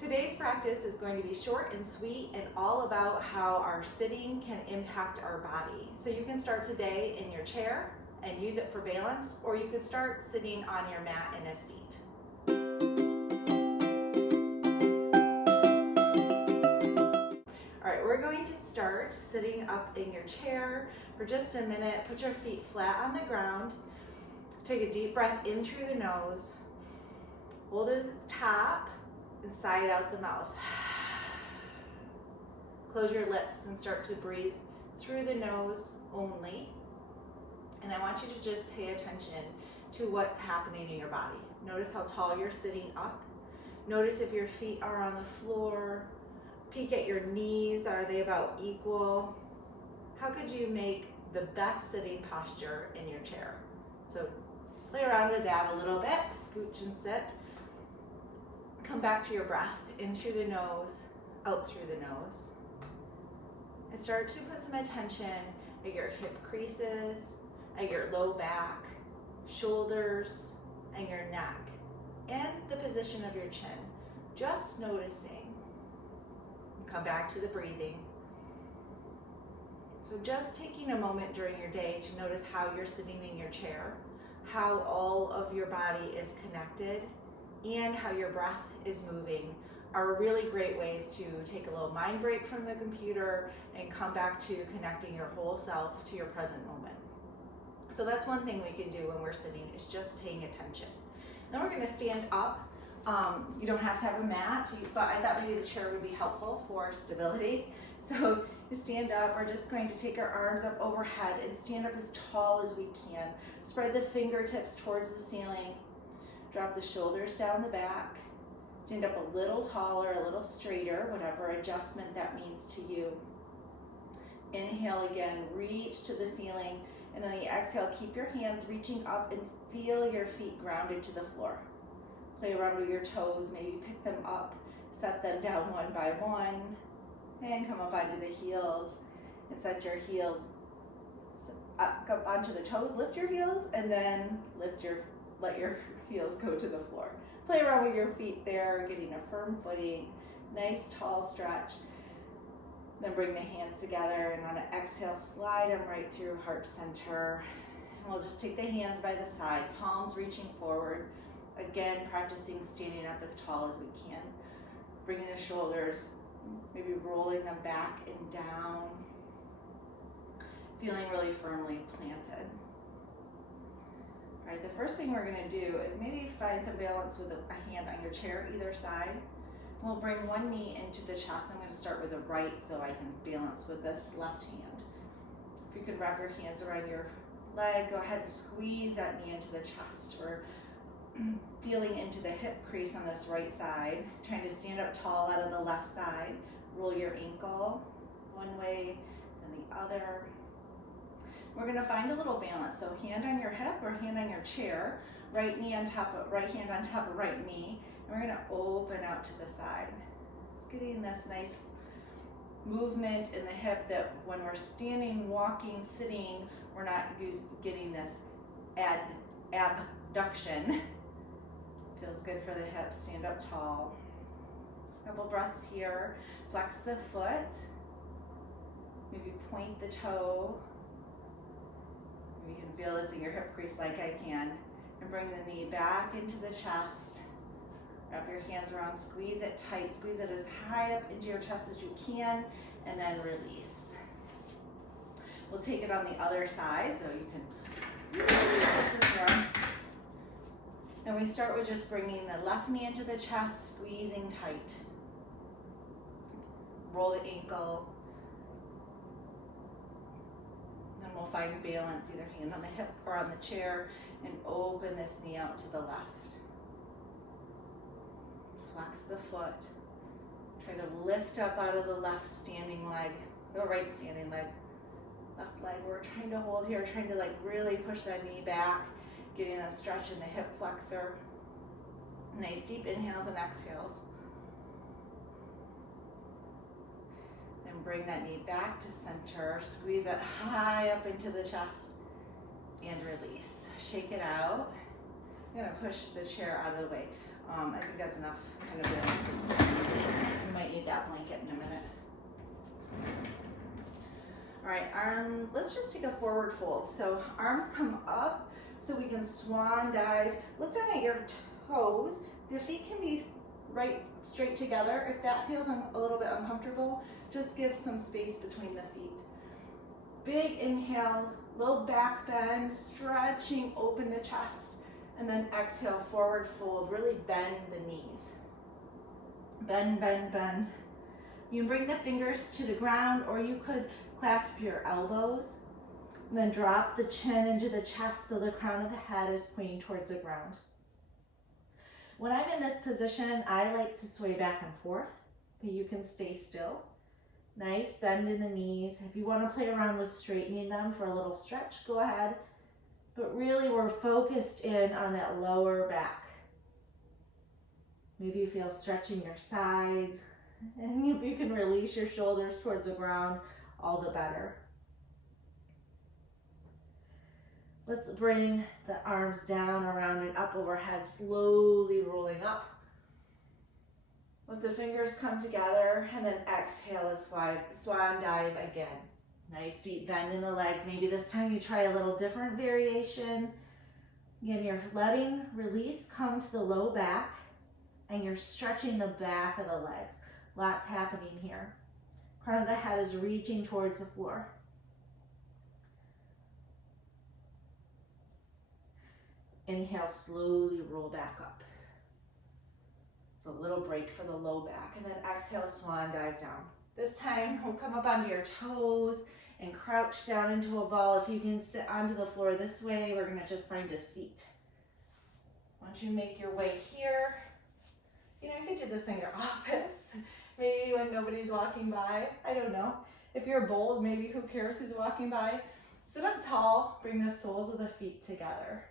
Today's practice is going to be short and sweet and all about how our sitting can impact our body. So you can start today in your chair and use it for balance, or you could start sitting on your mat in a seat. All right, we're going to start sitting up in your chair for just a minute. Put your feet flat on the ground. Take a deep breath in through the nose. Hold it at the top and sigh it out the mouth. Close your lips and start to breathe through the nose only. And I want you to just pay attention to what's happening in your body. Notice how tall you're sitting up. Notice if your feet are on the floor. Peek at your knees. Are they about equal? How could you make the best sitting posture in your chair? So play around with that a little bit. Scooch and sit. Come back to your breath, in through the nose, out through the nose. And start to put some attention at your hip creases, at your low back, shoulders, and your neck, and the position of your chin. Just noticing. Come back to the breathing. So just taking a moment during your day to notice how you're sitting in your chair, how all of your body is connected, and how your breath is moving are really great ways to take a little mind break from the computer and come back to connecting your whole self to your present moment. So that's one thing we can do when we're sitting, is just paying attention. Then we're going to stand up. You don't have to have a mat, but I thought maybe the chair would be helpful for stability. So you stand up. We're just going to take our arms up overhead and stand up as tall as we can. Spread the fingertips towards the ceiling. Drop the shoulders down the back. Stand up a little taller, a little straighter, whatever adjustment that means to you. Inhale again, reach to the ceiling. And on the exhale, keep your hands reaching up and feel your feet grounded to the floor. Play around with your toes, maybe pick them up, set them down one by one, and come up onto the heels. And set your heels up onto the toes, lift your heels, and then let your heels go to the floor. Play around with your feet there, getting a firm footing, nice tall stretch. Then bring the hands together, and on an exhale, slide them right through heart center. And we'll just take the hands by the side, palms reaching forward. Again, practicing standing up as tall as we can. Bringing the shoulders, maybe rolling them back and down. Feeling really firmly planted. All right, the first thing we're going to do is maybe find some balance with a hand on your chair either side. We'll bring one knee into the chest. I'm going to start with the right so I can balance with this left hand. If you could wrap your hands around your leg, go ahead and squeeze that knee into the chest. We're feeling into the hip crease on this right side, trying to stand up tall out of the left side. Roll your ankle one way, then the other. We're going to find a little balance. So hand on your hip or hand on your chair, right hand on top of right knee, and we're going to open out to the side. Just getting this nice movement in the hip that when we're standing, walking, sitting, we're not getting this abduction. Feels good for the hips. Stand up tall. Just a couple breaths here. Flex the foot. Maybe point the toe. You can feel this in your hip crease like I can. And bring the knee back into the chest. Wrap your hands around, squeeze it tight, squeeze it as high up into your chest as you can, and then release. We'll take it on the other side, so you can put this one. And we start with just bringing the left knee into the chest, squeezing tight. Roll the ankle. Then we'll find balance, either hand on the hip or on the chair, and open this knee out to the left. Flex the foot. Try to lift up out of the left standing leg, or right standing leg. Left leg we're trying to hold here, trying to really push that knee back, getting that stretch in the hip flexor. Nice deep inhales and exhales. Then bring that knee back to center, squeeze it high up into the chest, and release. Shake it out. I'm gonna push the chair out of the way. I think that's enough kind of balance. cat blanket in a minute. All right, let's just take a forward fold. So arms come up so we can swan dive. Look down at your toes. The feet can be right straight together. If that feels a little bit uncomfortable, just give some space between the feet. Big inhale, low back bend, stretching open the chest, and then exhale, forward fold. Really bend the knees. Bend, bend, bend. You can bring the fingers to the ground, or you could clasp your elbows, and then drop the chin into the chest so the crown of the head is pointing towards the ground. When I'm in this position, I like to sway back and forth, but you can stay still. Nice bend in the knees. If you want to play around with straightening them for a little stretch, go ahead. But really we're focused in on that lower back. Maybe you feel stretching your sides, and if you can release your shoulders towards the ground, all the better. Let's bring the arms down, around, and up overhead, slowly rolling up. Let the fingers come together, and then exhale a swan dive again. Nice deep bend in the legs. Maybe this time you try a little different variation. Again, you're letting release come to the low back, and you're stretching the back of the legs. Lots happening here. Crown of the head is reaching towards the floor. Inhale, slowly roll back up. It's a little break for the low back, and then exhale, swan dive down. This time, we'll come up onto your toes and crouch down into a ball. If you can sit onto the floor this way, we're gonna just find a seat. Once you make your way here, you could do this in your office, maybe when nobody's walking by, I don't know. If you're bold, maybe who cares who's walking by? Sit up tall, bring the soles of the feet together.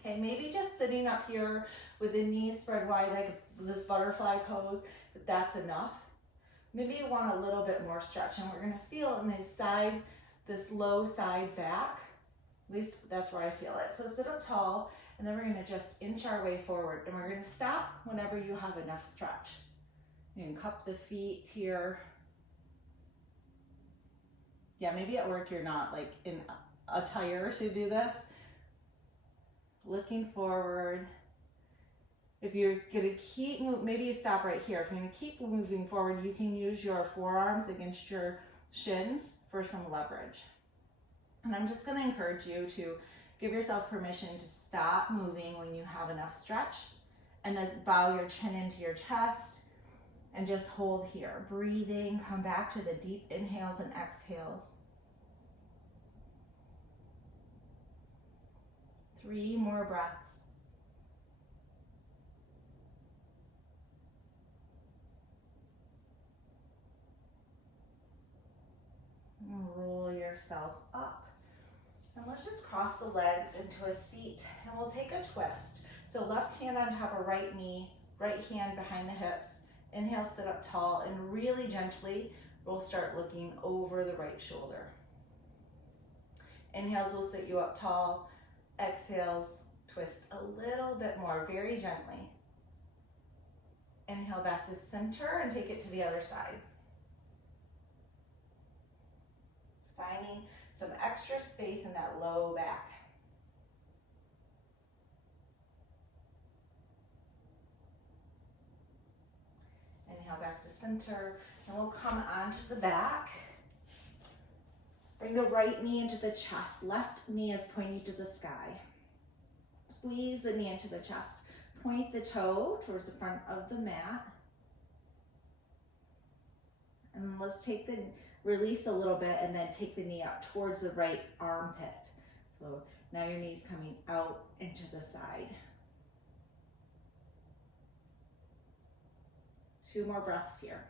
Okay, maybe just sitting up here with the knees spread wide like this butterfly pose, but that's enough. Maybe you want a little bit more stretch, and we're gonna feel in this low side back. At least that's where I feel it. So sit up tall, and then we're gonna just inch our way forward, and we're gonna stop whenever you have enough stretch. You can cup the feet here. Yeah, maybe at work you're not like in attire to do this. Looking forward. If you're gonna keep moving, maybe you stop right here. If you're gonna keep moving forward, you can use your forearms against your shins for some leverage. And I'm just gonna encourage you to give yourself permission to stop moving when you have enough stretch, and then bow your chin into your chest and just hold here. Breathing, come back to the deep inhales and exhales. 3 more breaths. And roll yourself up. And let's just cross the legs into a seat, and we'll take a twist. So left hand on top of right knee, right hand behind the hips. Inhale, sit up tall, and really gently, we'll start looking over the right shoulder. Inhales will sit you up tall. Exhales, twist a little bit more, very gently. Inhale back to center and take it to the other side. Just finding some extra space in that low back. Inhale back to center, and we'll come onto the back. Bring the right knee into the chest. Left knee is pointing to the sky. Squeeze the knee into the chest. Point the toe towards the front of the mat. And let's release a little bit, and then take the knee up towards the right armpit. So now your knee's coming out into the side. 2 more breaths here.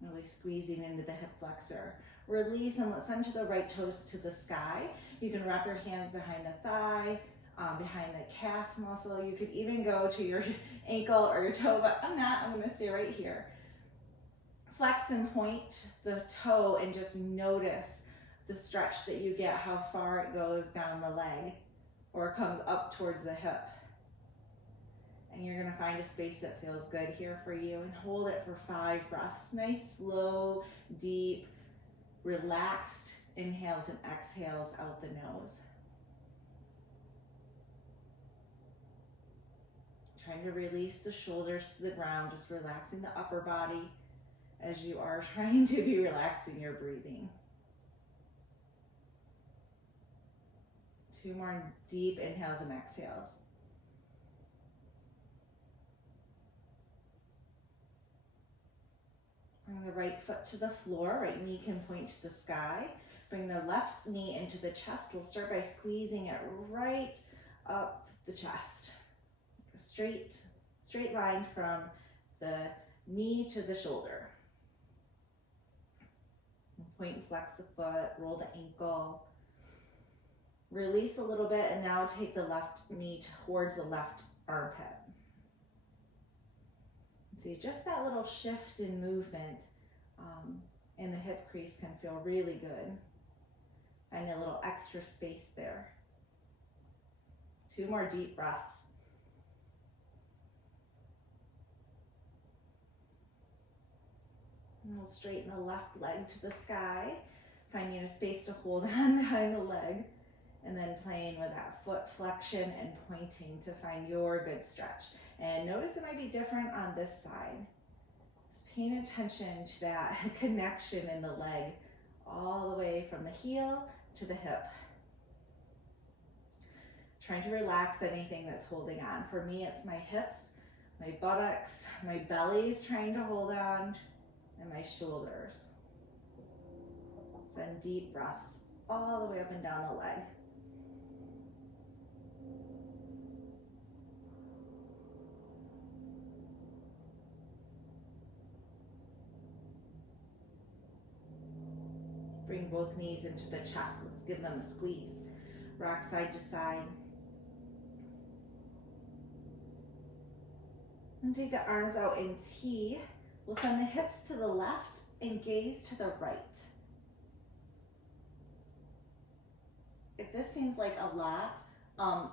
Really squeezing into the hip flexor. Release, and let's send the right toes to the sky. You can wrap your hands behind the thigh, behind the calf muscle. You could even go to your ankle or your toe, but I'm not. I'm gonna stay right here. Flex and point the toe, and just notice the stretch that you get, how far it goes down the leg or comes up towards the hip. And you're gonna find a space that feels good here for you and hold it for 5 breaths. Nice, slow, deep, relaxed inhales and exhales out the nose. Trying to release the shoulders to the ground, just relaxing the upper body as you are trying to be relaxing your breathing. 2 more deep inhales and exhales. Bring the right foot to the floor, right knee can point to the sky. Bring the left knee into the chest. We'll start by squeezing it right up the chest. A straight line from the knee to the shoulder. Point and flex the foot, roll the ankle. Release a little bit and now take the left knee towards the left armpit. See, just that little shift in movement in the hip crease can feel really good. Find a little extra space there. 2 more deep breaths. And we'll straighten the left leg to the sky, finding a space to hold on behind the leg, and then playing with that foot flexion and pointing to find your good stretch. And notice it might be different on this side. Just paying attention to that connection in the leg, all the way from the heel to the hip. Trying to relax anything that's holding on. For me, it's my hips, my buttocks, my belly's trying to hold on, and my shoulders. Send deep breaths all the way up and down the leg. Bring both knees into the chest. Let's give them a squeeze. Rock side to side. And take the arms out in T. We'll send the hips to the left and gaze to the right. If this seems like a lot,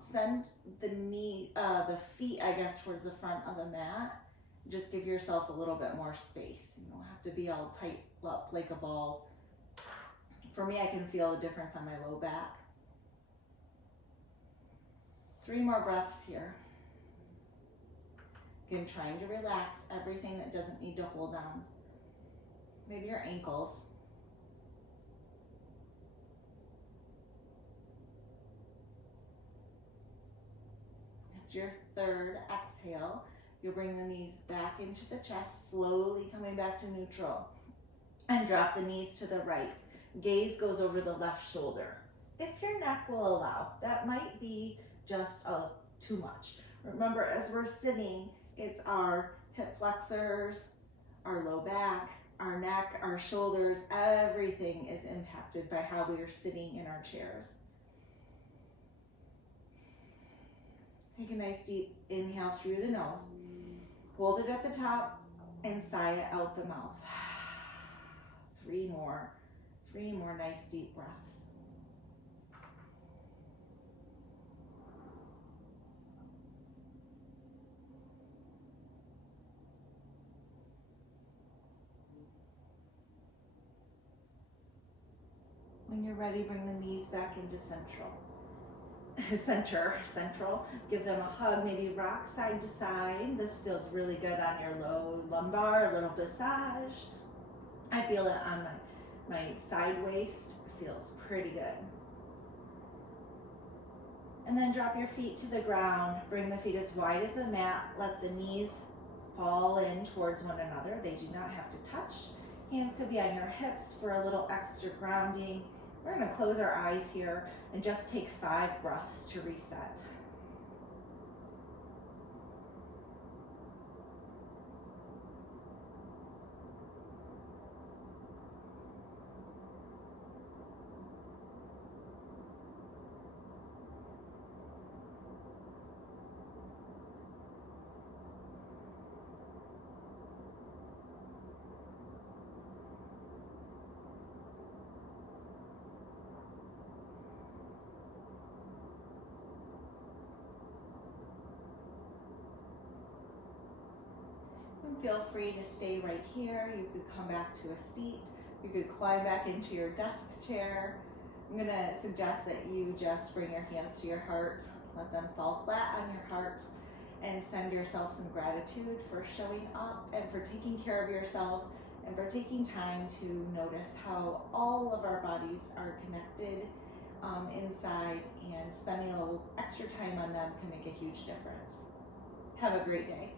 send the feet, I guess, towards the front of the mat. Just give yourself a little bit more space. You don't have to be all tight up like a ball. For me, I can feel the difference on my low back. 3 more breaths here. Again, trying to relax everything that doesn't need to hold on. Maybe your ankles. After your 3rd exhale, you'll bring the knees back into the chest, slowly coming back to neutral. And drop the knees to the right. Gaze goes over the left shoulder. If your neck will allow, that might be just too much. Remember, as we're sitting, it's our hip flexors, our low back, our neck, our shoulders, everything is impacted by how we are sitting in our chairs. Take a nice deep inhale through the nose. Hold it at the top and sigh it out the mouth. 3 more. 3 more nice deep breaths. When you're ready, bring the knees back into central. Central. Give them a hug, maybe rock side to side. This feels really good on your low lumbar, a little massage. I feel it on my side waist. It feels pretty good. And then drop your feet to the ground. Bring the feet as wide as a mat. Let the knees fall in towards one another. They do not have to touch. Hands could be on your hips for a little extra grounding. We're going to close our eyes here and just take 5 breaths to reset. And feel free to stay right here. You could come back to a seat. You could climb back into your desk chair. I'm going to suggest that you just bring your hands to your heart, let them fall flat on your heart, and send yourself some gratitude for showing up and for taking care of yourself and for taking time to notice how all of our bodies are connected inside, and spending a little extra time on them can make a huge difference. Have a great day.